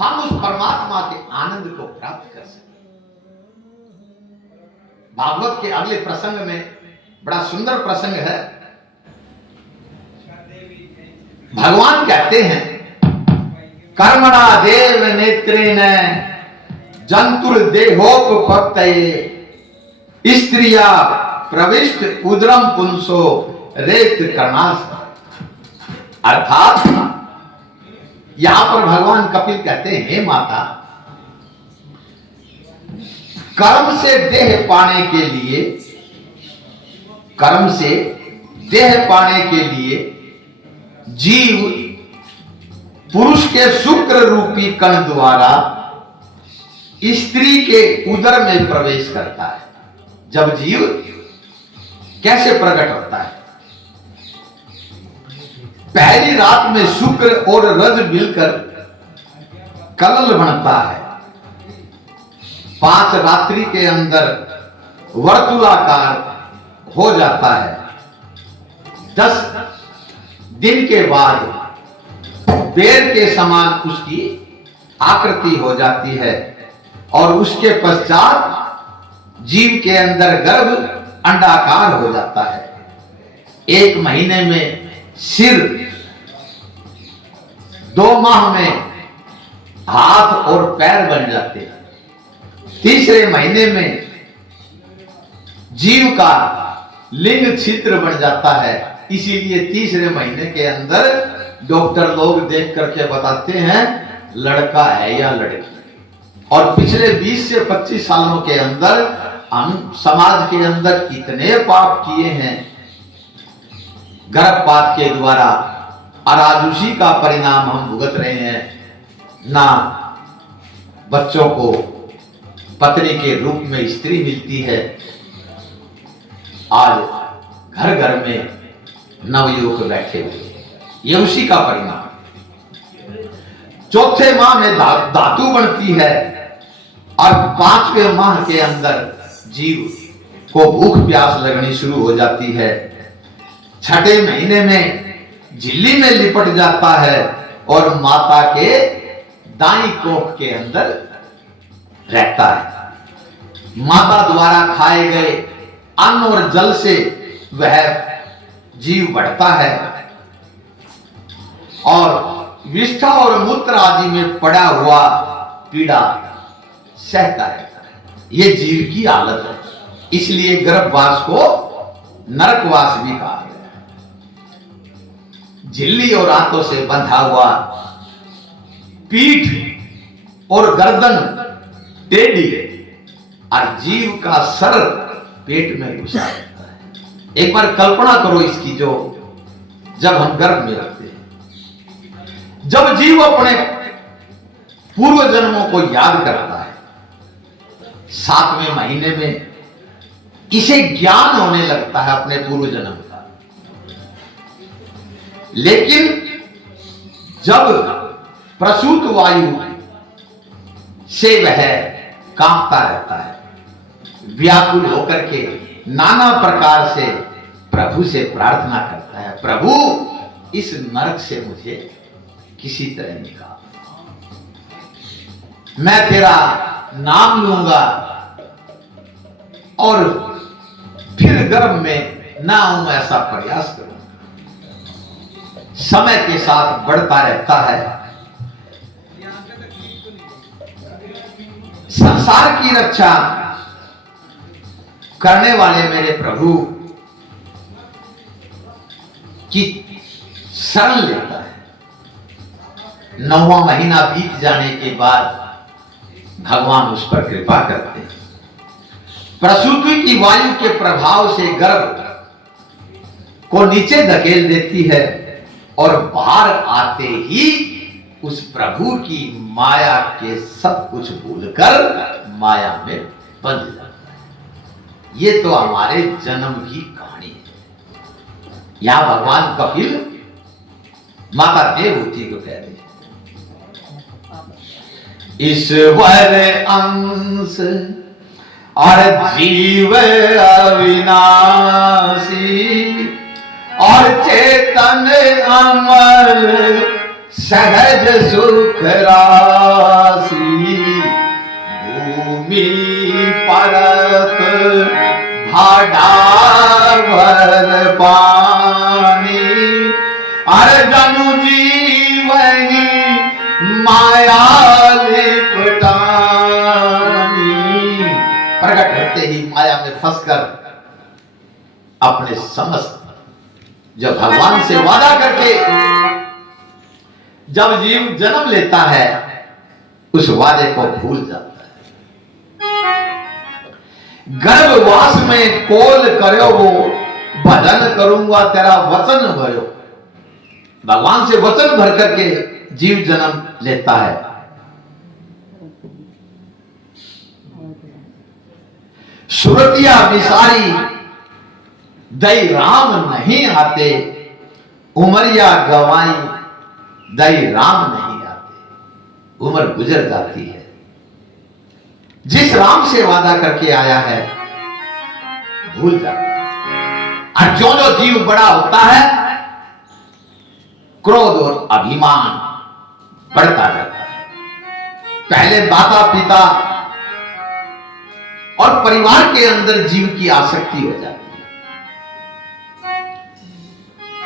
हम उस परमात्मा के आनंद को प्राप्त कर सकें। भागवत के अगले प्रसंग में बड़ा सुंदर प्रसंग है। भगवान कहते हैं, कर्मणा देव नेत्रेण जंतुर देहोपपत्तये स्त्रिया प्रविष्ट उदरम पुंसो रेत कर्णास। अर्थात यहां पर भगवान कपिल कहते हैं, हे माता, कर्म से देह पाने के लिए, कर्म से देह पाने के लिए जीव पुरुष के शुक्र रूपी कण द्वारा स्त्री के उदर में प्रवेश करता है। जब जीव कैसे प्रकट होता है? पहली रात में शुक्र और रज मिलकर कलल बनता है। 5 रात्रि के अंदर वर्तुलाकार हो जाता है। 10 दिन के बाद बेर के समान उसकी आकृति हो जाती है और उसके पश्चात जीव के अंदर गर्भ अंडाकार हो जाता है। 1 महीने में सिर, 2 माह में हाथ और पैर बन जाते हैं। 3रे महीने में जीव का लिंग छिद्र बन जाता है। इसीलिए 3रे महीने के अंदर डॉक्टर लोग देख करके बताते हैं लड़का है या लड़की। और पिछले 20 से 25 सालों के अंदर हम समाज के अंदर इतने पाप किए हैं, गर्भपात के द्वारा अराजुसी का परिणाम हम भुगत रहे हैं। ना बच्चों को पत्नी के रूप में स्त्री मिलती है। आज घर घर में नवयुवक बैठे हुए, ये उसी का परिणाम। 4थे माह में धातु बनती है और 5वें माह के अंदर जीव को भूख प्यास लगनी शुरू हो जाती है। 6ठे महीने में झिल्ली में लिपट जाता है और माता के दाई कोख के अंदर रहता है। माता द्वारा खाए गए अन्न और जल से वह जीव बढ़ता है और विष्ठा और मूत्र आदि में पड़ा हुआ पीड़ा सहता रहता है। ये जीव की हालत है। इसलिए गर्भवास को नरकवास भी कहा गया है। झिल्ली और आंतों से बंधा हुआ, पीठ और गर्दन टेढ़ी और जीव का सर पेट में घुसा रहता है। एक बार कल्पना करो इसकी, जो जब हम गर्भ में रहते हैं, जब जीव अपने पूर्व जन्मों को याद करता है, 7वें महीने में इसे ज्ञान होने लगता है अपने पूर्व जन्म का। लेकिन जब प्रसूत वायु से वह कांपता रहता है, व्याकुल होकर के नाना प्रकार से प्रभु से प्रार्थना करता है, प्रभु इस नरक से मुझे किसी तरह निकाल, मैं तेरा नाम लूंगा और फिर गर्भ में ना आऊं, ऐसा प्रयास करूंगा। समय के साथ बढ़ता रहता है। संसार की रक्षा करने वाले मेरे प्रभु की शरण लेता है। 9वां महीना बीत जाने के बाद भगवान उस पर कृपा करते हैं। प्रसूति की वायु के प्रभाव से गर्भ को नीचे धकेल देती है और बाहर आते ही उस प्रभु की माया के सब कुछ भूलकर माया में बंध जाता है। ये तो हमारे जन्म की कहानी है। यहां भगवान कपिल माता देवहूति को कह रहे हैं, ईश्वर अंश और जीव अविनाशी और चेतन अमर सहज सुख राशि भूमि परत भाडावर पानी अर्जनु जीवनी माया लिपटानी। प्रकट होते ही माया में फंसकर अपने समस्त जब भगवान से वादा करके जब जीव जन्म लेता है उस वादे को भूल जाता है। गर्भवास में कोल करो वो भजन करूंगा तेरा वचन भयो। भगवान से वचन भर करके जीव जन्म लेता है। सुरतिया विसारी दई राम नहीं आते उमरिया गवाई दई राम नहीं आते। उम्र गुजर जाती है। जिस राम से वादा करके आया है भूल जाता है। और जो जो जीव बड़ा होता है क्रोध और अभिमान बढ़ता जाता है। पहले माता पिता और परिवार के अंदर जीव की आसक्ति हो जाती है।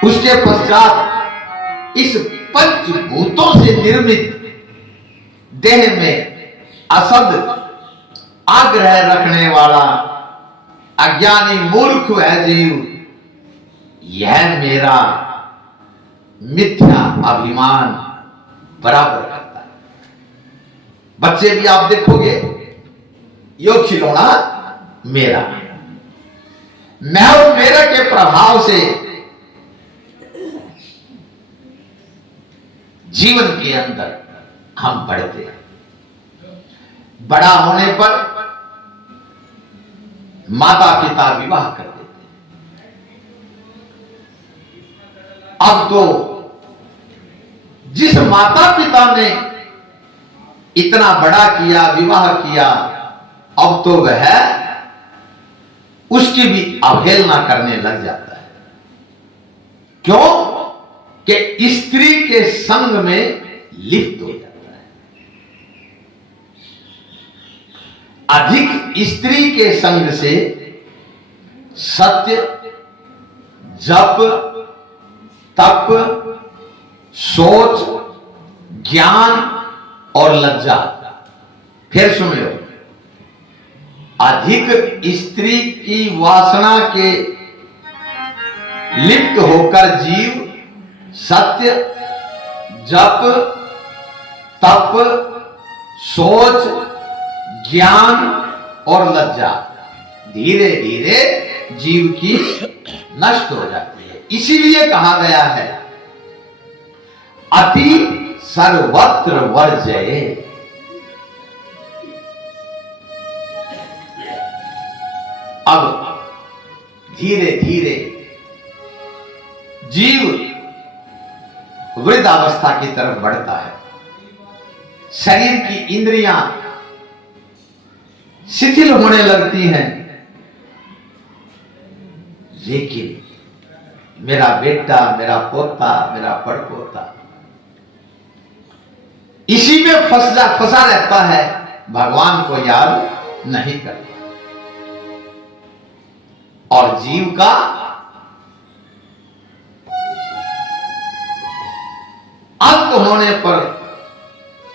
उसके पश्चात इस पंचभूतों से निर्मित देह में असद आग्रह रखने वाला अज्ञानी मूर्ख है जीव। यह मेरा मिथ्या अभिमान बराबर करता है। बच्चे भी आप देखोगे यो खिलौना मेरा, मैं और मेरे के प्रभाव से जीवन के अंदर हम बढ़ते हैं। बड़ा होने पर माता पिता विवाह कर देते हैं। अब तो जिस माता पिता ने इतना बड़ा किया विवाह किया अब तो वह उसकी भी अवहेलना करने लग जाता है। क्यों कि स्त्री के संग में लिप्त हो जाता है। अधिक स्त्री के संग से सत्य जप तप सोच ज्ञान और लज्जा। फिर सुन लो, अधिक स्त्री की वासना के लिप्त होकर जीव सत्य जप तप सोच ज्ञान और लज्जा धीरे धीरे जीव की नष्ट हो जाती है। इसीलिए कहा गया है अति सर्वत्र वर्जये। अब धीरे धीरे जीव वृद्धावस्था की तरफ बढ़ता है। शरीर की इंद्रियां शिथिल होने लगती हैं। लेकिन मेरा बेटा मेरा पोता मेरा पड़पोता इसी में फंसा रहता है, भगवान को याद नहीं करता। और जीव का अंत होने पर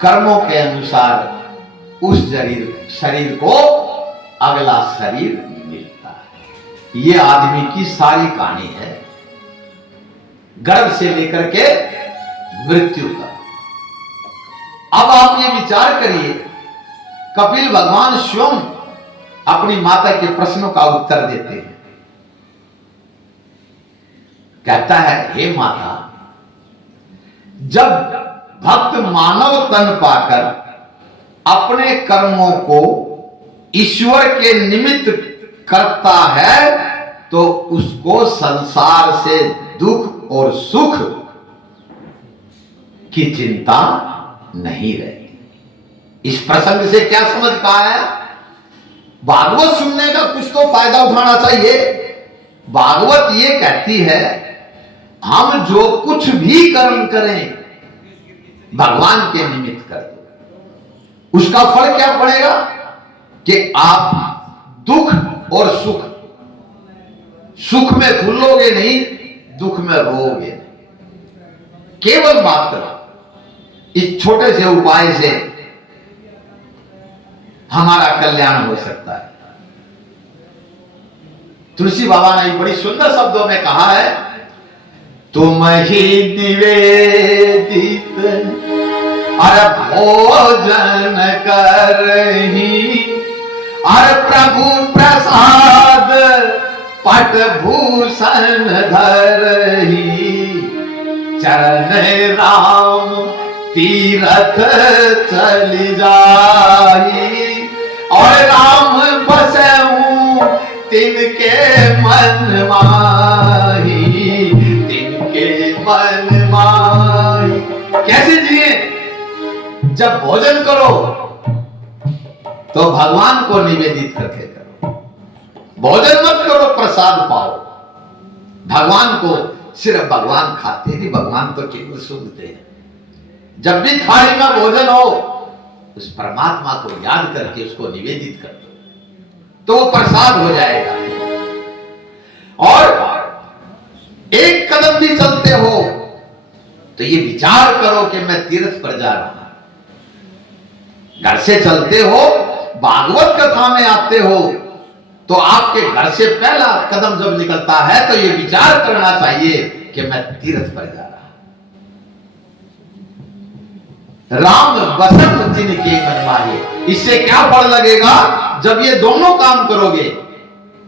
कर्मों के अनुसार उस शरीर को अगला शरीर मिलता है। ये आदमी की सारी कहानी है, गर्भ से लेकर के मृत्यु तक। अब आप ये विचार करिए, कपिल भगवान स्वयं अपनी माता के प्रश्नों का उत्तर देते हैं। कहता है, हे माता, जब भक्त मानव तन पाकर अपने कर्मों को ईश्वर के निमित्त करता है तो उसको संसार से दुख और सुख की चिंता नहीं रहती। इस प्रसंग से क्या समझ पाया? भागवत सुनने का कुछ तो फायदा उठाना चाहिए। भागवत ये कहती है हम जो कुछ भी कर्म करें भगवान के निमित्त कर दो। उसका फल क्या पड़ेगा कि आप दुख और सुख, सुख में फूलोगे नहीं, दुख में रोओगे नहीं। केवल मात्र इस छोटे से उपाय से हमारा कल्याण हो सकता है। तुलसी बाबा ने बड़ी सुंदर शब्दों में कहा है, तुम ही निवेदित अरे भोजन करही, अरे प्रभु प्रसाद पट भूषण धरही, चरण राम तीरथ चली जाही, और राम बसहूं तिनके मन माही, तिनके मन माही। कैसे जिए? जब भोजन करो तो भगवान को निवेदित करके करो। भोजन मत करो प्रसाद पाओ। भगवान को सिर्फ भगवान खाते नहीं, भगवान तो केवल सुनते हैं। जब भी थाली में भोजन हो उस परमात्मा को याद करके उसको निवेदित कर दो, तो वो प्रसाद हो जाएगा। और एक कदम भी चलते हो तो ये विचार करो कि मैं तीर्थ पर जा रहा हूं। घर से चलते हो, भागवत कथा में आते हो, तो आपके घर से पहला कदम जब निकलता है तो ये विचार करना चाहिए कि मैं तीर्थ पर जा रहा हूं। राम बसंत जिनके मन माहे। इससे क्या फल लगेगा? जब ये दोनों काम करोगे,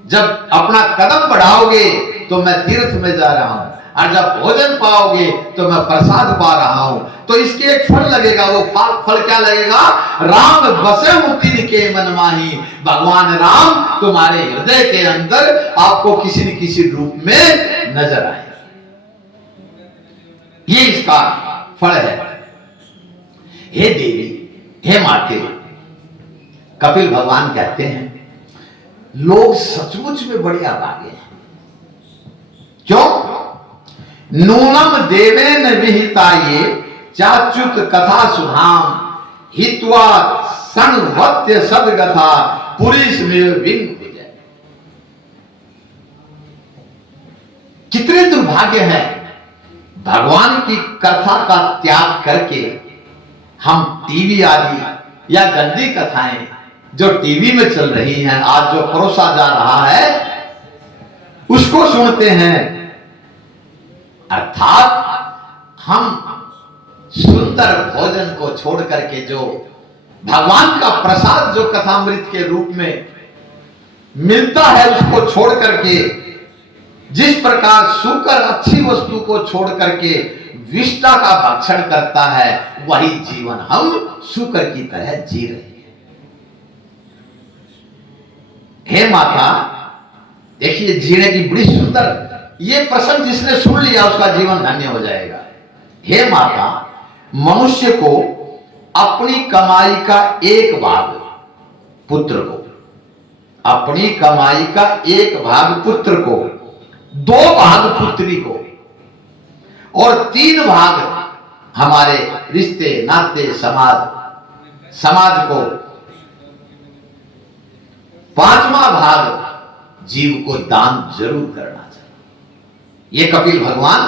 जब अपना कदम बढ़ाओगे तो मैं तीर्थ में जा रहा हूं, और जब भोजन पाओगे तो मैं प्रसाद पा रहा हूं, तो इसके एक फल लगेगा। वो फल क्या लगेगा? राम बसे तिनके मन माही। भगवान राम तुम्हारे हृदय के अंदर आपको किसी न किसी रूप में नजर आए। ये इसका फल है। हे देवी, हे माते, कपिल भगवान कहते हैं लोग सचमुच में बड़े अभागे हैं। क्यों? नूनम देवेन विहिताये चाच्युत कथा सुधाम हित्वा संवत्य सदगथा पुरुष में विंग हो जाए। कितने दुर्भाग्य है, भगवान की कथा का त्याग करके हम टीवी आदि या गंदी कथाएं जो टीवी में चल रही हैं, आज जो परोसा जा रहा है, उसको सुनते हैं। अर्थात हम सुंदर भोजन को छोड़ करके जो भगवान का प्रसाद जो कथामृत के रूप में मिलता है उसको छोड़ करके, जिस प्रकार सूकर अच्छी वस्तु को छोड़ करके विष्टा का भक्षण करता है, वही जीवन हम सूकर की तरह जी रहे हैं। हे माता, देखिए जीने की बड़ी सुंदर, ये प्रसंग जिसने सुन लिया उसका जीवन धन्य हो जाएगा। हे माता, मनुष्य को अपनी कमाई का एक भाग पुत्र को, अपनी कमाई का एक भाग पुत्र को, 2 भाग पुत्री को, और 3 भाग हमारे रिश्ते नाते समाज को, 5वां भाग जीव को दान जरूर करना चाहिए। ये कपिल भगवान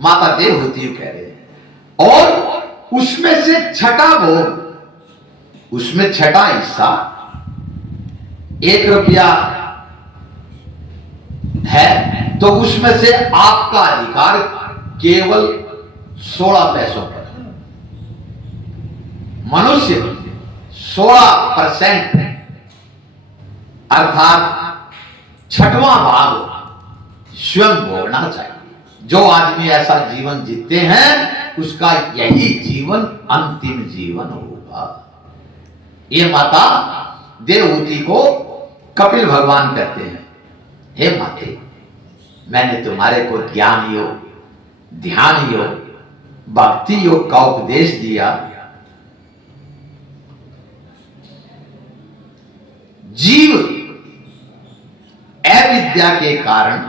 माता देवहूति कह रहे हैं। और उसमें से छठा भोग, उसमें छठा हिस्सा 1 रुपया है, तो उसमें से आपका अधिकार केवल 16 पैसों पर है। मनुष्य 16% अर्थात 6वां भाग स्वयं भोगना चाहिए। जो आदमी ऐसा जीवन जीते हैं उसका यही जीवन अंतिम जीवन होगा। ये माता देवहूति को कपिल भगवान कहते हैं, हे माते, मैंने तुम्हारे को ज्ञान योग, ध्यान योग, भक्ति योग का उपदेश दिया। जीव अविद्या के कारण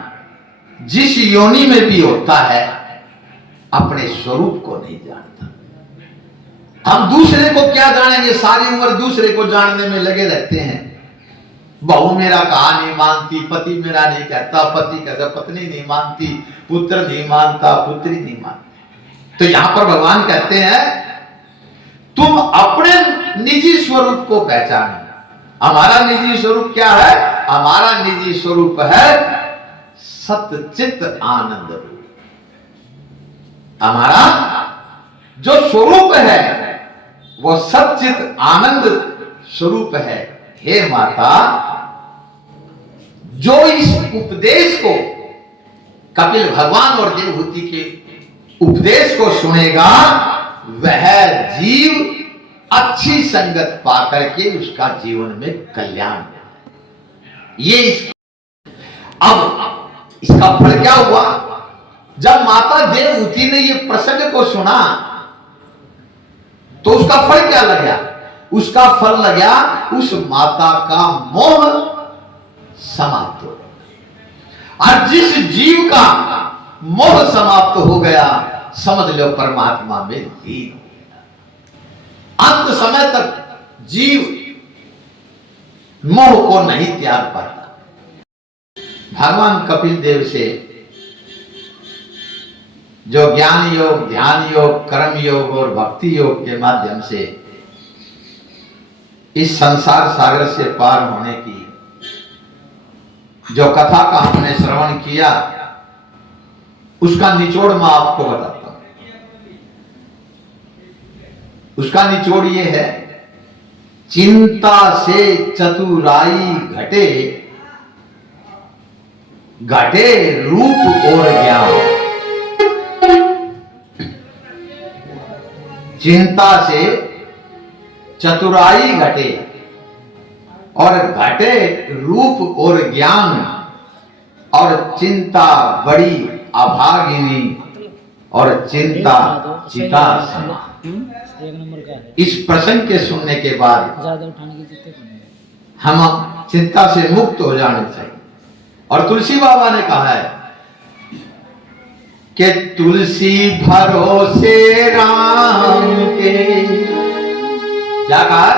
जिस योनि में भी होता है अपने स्वरूप को नहीं जानता। हम दूसरे को क्या जानेंगे, सारी उम्र दूसरे को जानने में लगे रहते हैं। बहू मेरा कहा नहीं मानती, पति मेरा नहीं कहता, पति कहता, पत्नी नहीं मानती, पुत्र नहीं मानता, पुत्री नहीं मानती। तो यहां पर भगवान कहते हैं तुम अपने निजी स्वरूप को पहचानो। हमारा निजी स्वरूप क्या है? हमारा निजी स्वरूप है सच्चित आनंद रूप। हमारा जो स्वरूप है वो सच्चित आनंद स्वरूप है। हे माता, जो इस उपदेश को, कपिल भगवान और देवहूति के उपदेश को सुनेगा, वह जीव अच्छी संगत पाकर के उसका जीवन में कल्याण। ये अब इसका फल क्या हुआ? जब माता देवहूति ने ये प्रसंग को सुना तो उसका फल क्या लगा? उसका फल लगा उस माता का मोह समाप्त हो गया। और जिस जीव का मोह समाप्त हो गया, समझ लो परमात्मा में लीन। अंत समय तक जीव मोह को नहीं त्याग पाता। भगवान कपिल देव से जो ज्ञान योग, ध्यान योग, कर्म योग और भक्ति योग के माध्यम से इस संसार सागर से पार होने की जो कथा का हमने श्रवण किया, उसका निचोड़ मैं आपको बताता हूं। उसका निचोड़ ये है, चिंता से चतुराई घटे, घटे रूप और ज्ञान। चिंता से चतुराई घटे और घटे रूप और ज्ञान, और चिंता बड़ी अभागिनी और चिंता चिता समा। इस प्रसंग के सुनने के बाद हम चिंता से मुक्त हो जाने चाहिए। और तुलसी बाबा ने कहा है कि तुलसी भरोसे राम के, क्या कहा?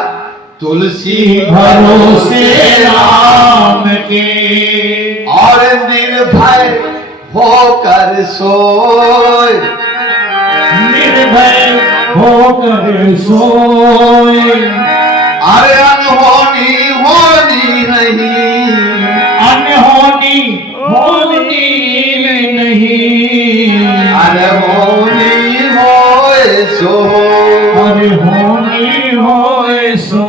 तुलसी भरोसे राम के, और निर्भय होकर सोए, निर्भय होकर सोए। अरे अनहोनी होनी नहीं, अनहोनी होनी नहीं। अरे होनी होए सो, अरे होनी होए सो।